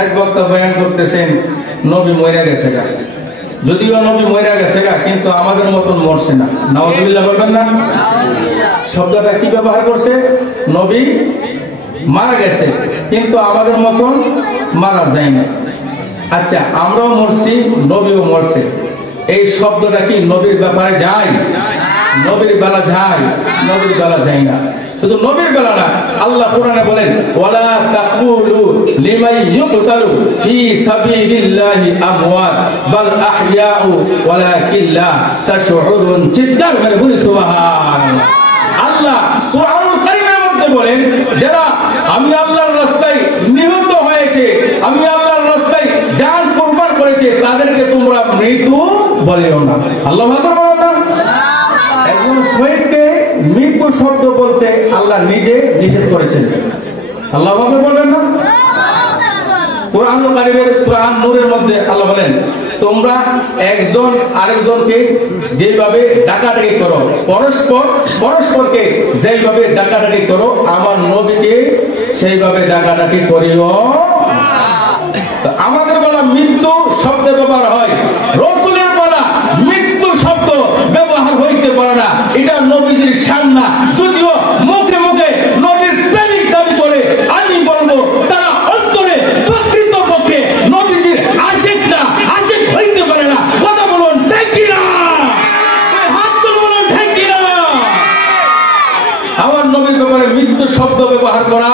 এক বক্তা বয়ান করতেছেন নবী মইরা গেছে গা, যদিও নবী মইরা গেছে গা, কিন্তু আমাদের মতন মরছে না। নাউযুবিল্লাহ বলবেন না? শব্দটা কি ব্যবহার করছে? নবী মারা গেছে কিন্তু আমাদের মতন মারা যায় না। আচ্ছা, আমরাও মরছি, নবীও মরছে, এই শব্দটা কি নবীর ব্যাপারে যায়? নবীর বেলা যায়, নবীর বেলা যায় না। শুধু নবীর বেলা না, আল্লাহ কোরআনে বলেন ওয়ালা তাকুলু লিমান ইউকতালু ফি সাবিলিল্লাহি আমওয়াত বাল আহইয়াউ ওয়ালাকিন লা তাশউরুন। চিৎকার করে বলি সুবহানাল্লাহ। আল্লাহ কোরআনুল কারীমের মধ্যে বলেন যারা আমি আল্লাহর রাস্তায় নিহত হয়েছে, আমি আল্লাহর রাস্তায় জান কুরবান করেছে, তাদেরকে তোমরা মৃত্যু বলিও না। আল্লাহু আকবার বলেন না? একজন শহীদকে মৃত্যু শব্দ বলতে আল্লাহ নিজে নিষেধ করেছেন। আল্লাহু আকবার বলেন না? কোরআনুল কারীমের সূরা আন-নূরের মধ্যে আল্লাহ বলেন তোমরা একজন আরেকজনকে যেভাবে ডাকাডাকি করো, পরস্পরকে যেভাবে ডাকাডাকি করো, আমার নবীকে সেইভাবে ডাকাডাকি করিও। আমাদের বলা মৃত্যু শব্দ ব্যবহার হয়, রাসূলের বলা মৃত্যু শব্দ ব্যবহার হইতে পারে না। এটা নবীদের শান না। যদিও মুখে মুখে নবীর প্রেমিক দাবি করে, আমি বলবো তারা অন্তরে প্রকৃতপক্ষে নবীদের আশিক না, আশিক হইতে পারে না। কথা বলুন ঠিক কি না? হাত তুলে বলুন ঠিক কি না? আমার নবীর ব্যাপারে মৃত্যু শব্দ ব্যবহার করা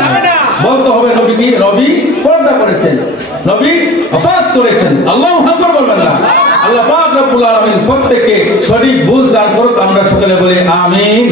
যাবে না। বলতে হবে নবী কি? নবী পর্দা করেছেন, নবী ওফাত করেছেন। আল্লাহু আকবার বলবেন না? আল্লাহ পাক রব্বুল আলামিন প্রত্যেককে সঠিক বুঝ দান করুক। আমরা সকলে বলি আমিন।